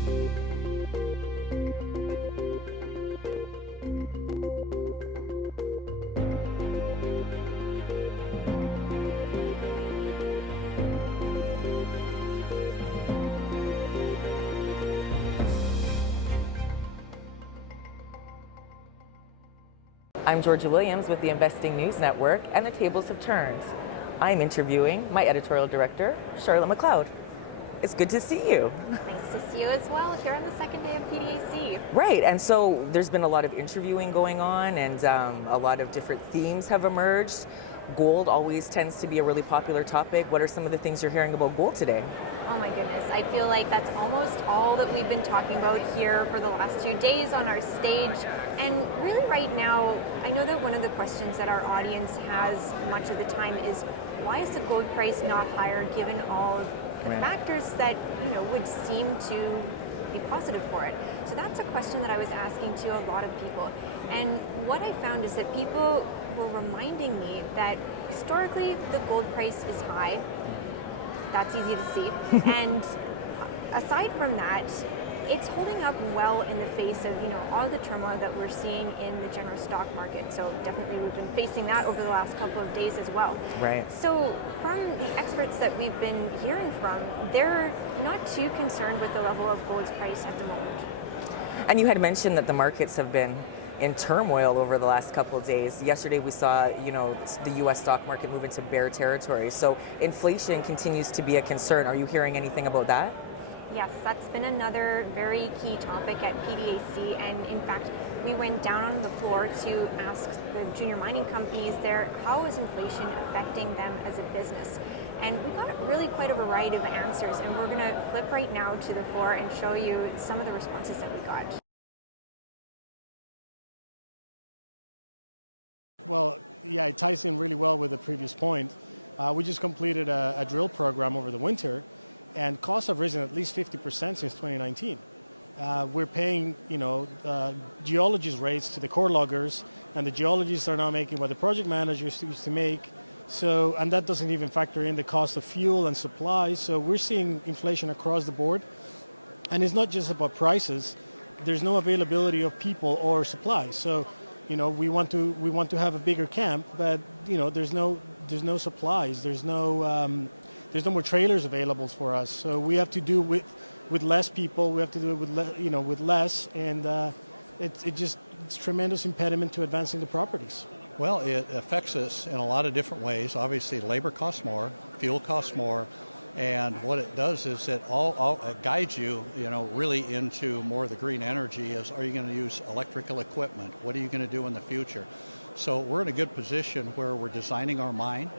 I'm Georgia Williams with the Investing News Network, and the tables have turned. I'm interviewing my editorial director, Charlotte McLeod. It's good to see you. Nice to see you as well. Here on the second day of PDAC. Right, and so there's been a lot of interviewing going on, and a lot of different themes have emerged. Gold always tends to be a really popular topic. What are some of the things you're hearing about gold today? Oh my goodness, I feel like that's almost all that we've been talking about here for the last 2 days on our stage. And really right now, I know that one of the questions that our audience has much of the time is, why is the gold price not higher given all the factors that would seem to be positive for it? So that's a question that I was asking to a lot of people. And what I found is that people were reminding me that historically the gold price is high. That's easy to see. And aside from that, it's holding up well in the face of all the turmoil that we're seeing in the general stock market. So definitely we've been facing that over the last couple of days as well. Right. So from the experts that we've been hearing from, they're not too concerned with the level of gold's price at the moment. And you had mentioned that the markets have been in turmoil over the last couple of days. Yesterday we saw, the U.S. stock market move into bear territory. So inflation continues to be a concern. Are you hearing anything about that? Yes, that's been another very key topic at PDAC. And in fact, we went down on the floor to ask the junior mining companies there, how is inflation affecting them as a business? And we got really quite a variety of answers. And we're going to flip right now to the floor and show you some of the responses that we got. Well, yeah, it ties in really well with the previous point. We just completed a drill program over the winter, and costs have risen at least 50% since 2019. We're paying, geologist rates to the core loggers, and the geologists are now making what the project managers used to make. So, and that doesn't even factor in the cost of fuel and supplies. So we're seeing inflation across the board, and it's not just about prices. There's no availability of people or supplies. So, we want to have a bigger camp, but there's no supplies. There's no more trailers available for us. So we have to do with less people. We have to do it with less, and it's tremendous impediment to advancing the properties. Well, it affects us in a lot of different ways. Obviously, labor costs more, fuel costs more. And what it does is it it guides you, really into more of the green energy. Are you going to use electrical equipment? What are you going to do in the future? So we're in a good position where we're designing our mine,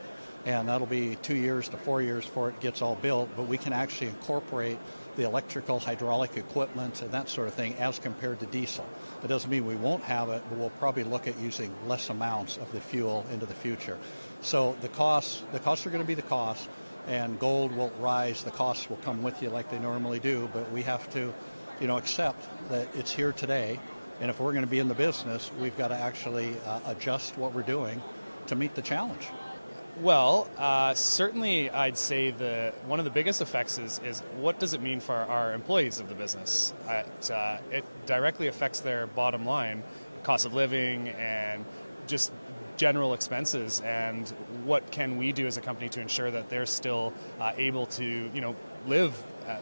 and that'll be 2 years to 4 years before it gets all built. But we can actually incorporate the electrical, hydraulic equipment and that sort of thing as compared to diesel. It doesn't mean we won't have it, but we'll probably look at using less amounts of the fuel into the future. So the costs are going to be the costs. And gold will rise, the costs will come with you like they normally do, but we have to, accept that it's here today, and if we're going to be in the business, we've got to actually adjust what we're doing to meet the challenge. Well, certainly I'd say one of the biggest effects is what does it mean for our employees of the business? It directly affects their bottom line, cost of living, and just general expenses, and what can we do as a company to ensure that they're still able to live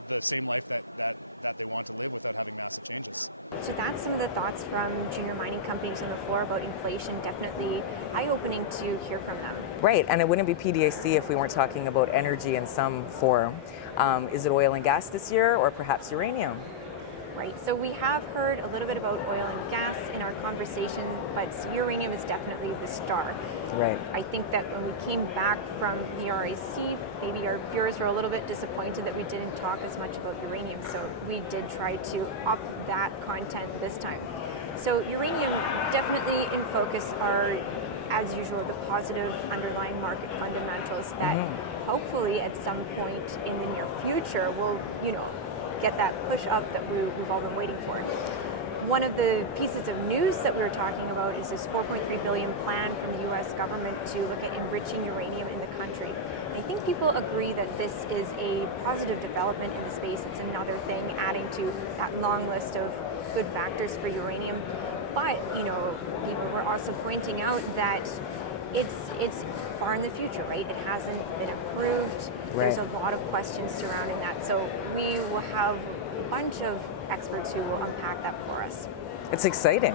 the same life that they want to live without having massive changes. So that's some of the thoughts from junior mining companies on the floor about inflation. Definitely eye-opening to hear from them. Right, and it wouldn't be PDAC if we weren't talking about energy in some form. Is it oil and gas this year, or perhaps uranium? Right, so we have heard a little bit about oil and gas in our conversation, but uranium is definitely the star. Right. I think that when we came back from the REC, maybe our viewers were a little bit disappointed that we didn't talk as much about uranium, so we did try to up that content this time. So uranium definitely in focus are, as usual, the positive underlying market fundamentals that hopefully at some point in the near future will, get that push up that we've all been waiting for. One of the pieces of news that we were talking about is this $4.3 billion plan from the U.S. government to look at enriching uranium in the country. And I think people agree that this is a positive development in the space. It's another thing adding to that long list of good factors for uranium. But we're also pointing out that it's far in the future, right? It hasn't been approved. Right. There's a lot of questions surrounding that. So we will have a bunch of experts who will unpack that for us. It's exciting.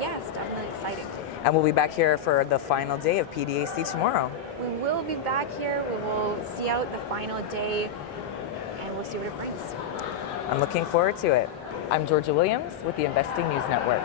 Yeah, it's definitely exciting. And we'll be back here for the final day of PDAC tomorrow. We will be back here. We will see out the final day, and we'll see where it brings. I'm looking forward to it. I'm Georgia Williams with the Investing News Network.